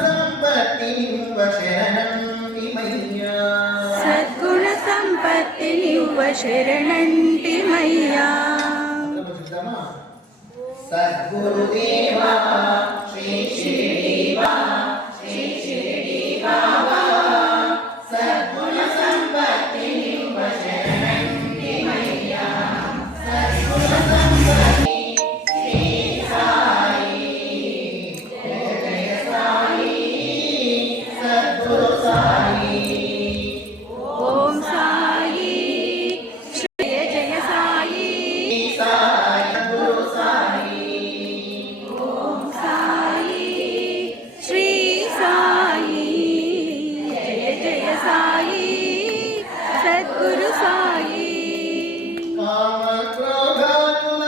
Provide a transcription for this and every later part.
సంపత్తినివ్వ శరణంటిమయ్యా సద్గుణ సంపత్తినివ్వ శరణంటిమయ్యా సద్గురుదేవా శ్రీ షిరిడి శ్రీ షిరిడి బాబా సద్గుణ సంపత్తినివ్వ శరణంటిమయ్యా సద్గుణ సంపత్తి శ్రీ సాయి జయ జయ సాయి సద్గురు సాయి ఓం సాయి జయ జయ సాయి సాయి గురు సాయి ఓం సాయి శ్రీ సాయి జయ జయ సాయి సద్గురు సాయి కామ క్రోధాదుల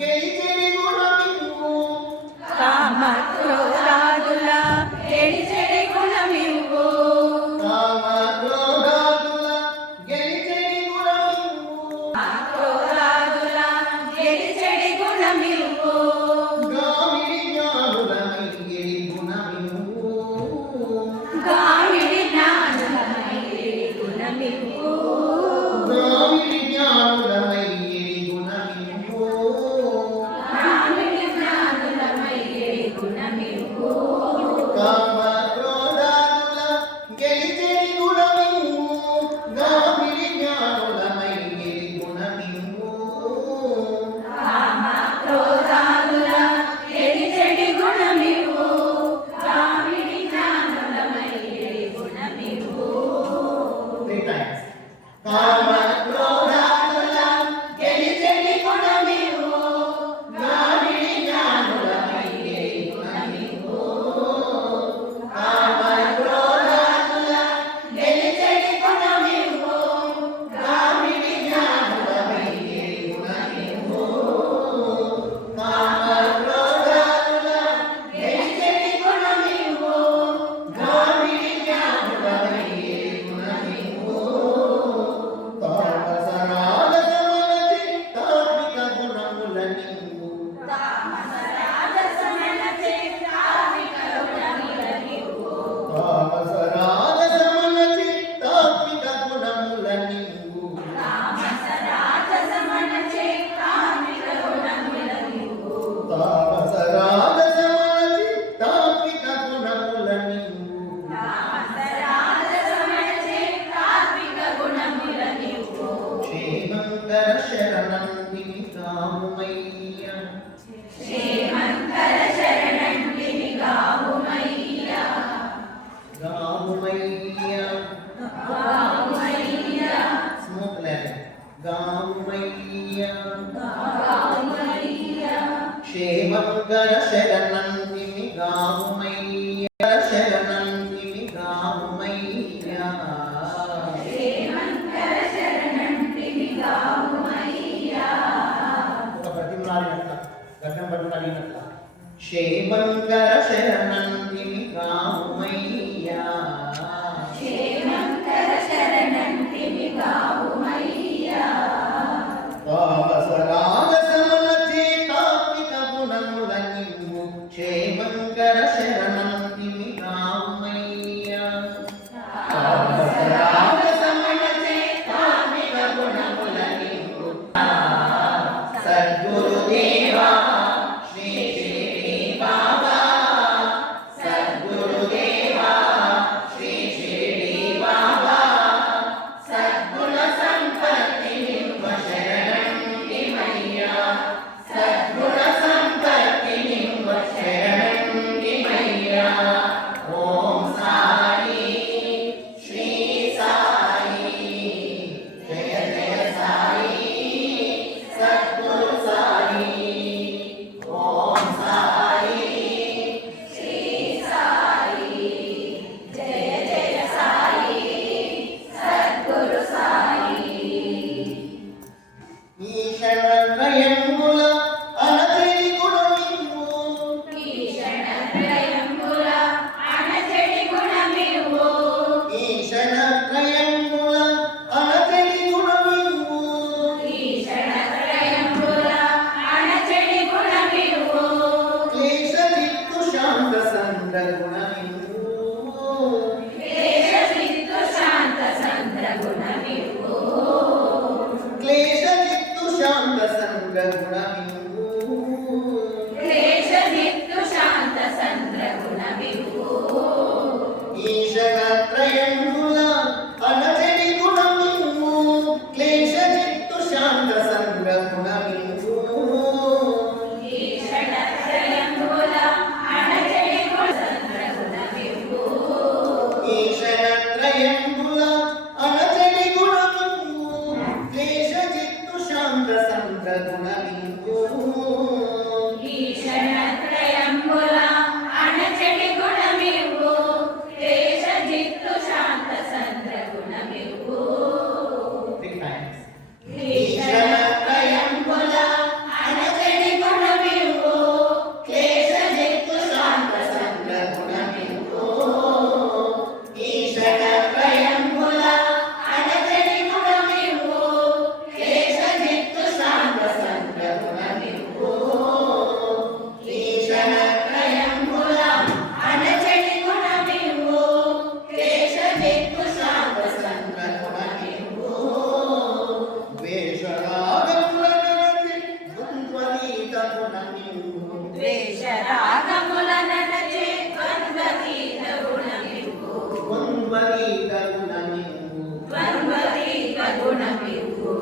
గెలిచెడి గుణమివ్వు కామ క్రోధాదుల గెలిచెడి గుణమివ్వు కామ క్రోధాదుల గెలిచెడి గుణమివ్వు క్రోధాదుల గెలిచెడి గుణమివ్వు గామిడి జ్ఞానులమయ్యేడి గుణమివ్వు గామిడి జ్ఞానమయ్యేడి గుణమివ్వు గామిడి జ్ఞానులమయ్యేడి గుణమివ్వు గామిడి జ్ఞానమయ్యేడి గుణమివ్వు కామ క్రోధాదుల గెలిచెడి గుణమివ్వు గామిడి జ్ఞానులమయ్యేడి గుణమివ్వు కామ క్రోధాదుల గెలిచెడి గుణమివ్వు గామిడి జ్ఞానమయ్యేడి గుణమివ్వు 3 times. కామ క్రోధాదుల గెలిచెడి గుణమివ్వు గామిడి జ్ఞానులమయ్యేడి గుణమివ్వు కామ క్రోధాదుల గెలిచెడి గుణమివ్వు గామిడి జ్ఞానులమయ్యేడి గుణమివ్వు కామ క్రోధాదుల గెలిచెడి గుణమివ్వు గామిడి జ్ఞానులమయ్యేడి గుణమివ్వు తామసరాల సమలచి తాత్విక గుణముల నివ్వు తామసరాల సమలచి తాత్విక గుణముల నివ్వు తామసరాల సమలచి తాత్విక గుణముల నివ్వు క్షేమంకర శరణంటిని కాముమయ్యా గాముమయ్యా స్మూత్ లెవెల్ గాముమయ్యా క్షేమంకర శరణంటిని గాముమయ్యా శరణంటిని గాముమయ్యా ఒక ప్రతిమలాడినట్ల గడ్డం పట్టుకుని అడిగినట్ల క్షేమంకర శరణంటిని గాముమయ్యా తాపసరాగ సమలచి తాత్విక గుణముల నివ్వు క్షేమంకర శరణంటిని గాముమయ్యా తాపసరాగ సమలచి తాత్విక గుణముల నివ్వు సద్గురుదేవా శ్రీ షిరిడి బాబా సద్గురుదేవా గుణమివ్వు క్లేశ చిత్తు శాంత సంద్ర గుణమివ్వు క్లేశ చిత్తు శాంత సంద్ర గుణమివ్వు క్లేశ చిత్తు శాంత సంద్ర గుణమివ్వు ఈశగత్రయంబుల అనచడి గుణమివ్వు క్లేశ చిత్తు శాంత సంద్ర గుణమివ్వు ఈషణత్రయంబుల అణచెడి గుణ సంద్ర గుణమివ్వు ఈశగత్రయంబుల అనచడి గుణమివ్వు క్లేశ చిత్తు శాంత సంద్ర గుణమివ్వు ఈషణత్రయంబుల అణచెడి గుణమివ్వు క్లేశ చిత్తు శాంత సంద్ర గుణమివ్వు Three times. ఈషణత్రయంబుల అణచెడి గుణమివ్వు క్లేశ చిత్తు శాంత సంద్ర గుణమివ్వు ఈషణత్రయంబుల అణచెడి గుణమివ్వు క్లేశ చిత్తు శాంత సంద్ర గుణమివ్వు ఈషణత్రయంబుల అణచెడి గుణమివ్వు క్లేశ చిత్తు శాంత సంద్ర గుణమివ్వు ద్వేషరాగముల నడచి ద్వంద్వతీత గుణమివ్వు ద్వేషరాగముల నడచి ద్వంద్వతీత గుణమివ్వు ద్వంద్వతీత గుణమివ్వు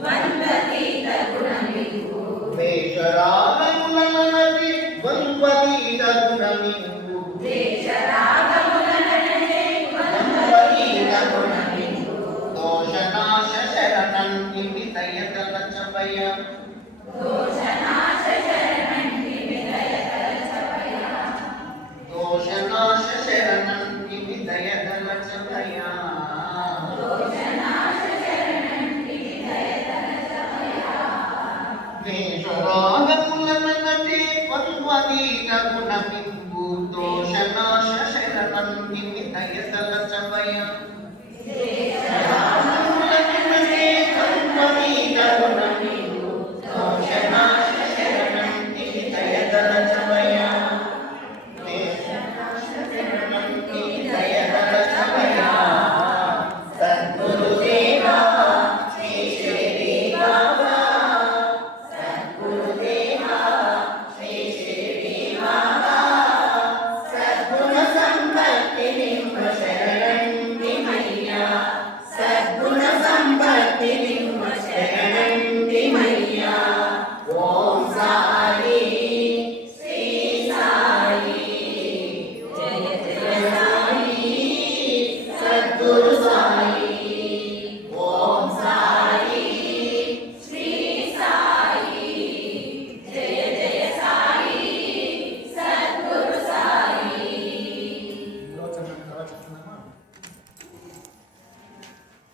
ద్వంద్వతీత గుణమివ్వు ద్వేషరాగముల నడచి ద్వంద్వతీత గుణమివ్వు ద్వేషరాగముల నడచి ద్వంద్వతీత గుణమివ్వు దోషనాశ శరణం విదయతలచవయ దోషనాశ శరణంటి విదయతలచవయ దోషనాశ శరణం విదయతలచవయ దోషనాశ శరణంటి విదయతలచవయ ద్వేషరాగముల నడచి ద్వంద్వతీత గుణమివ్వు దోషనాశ శరణం విదయతలచవయ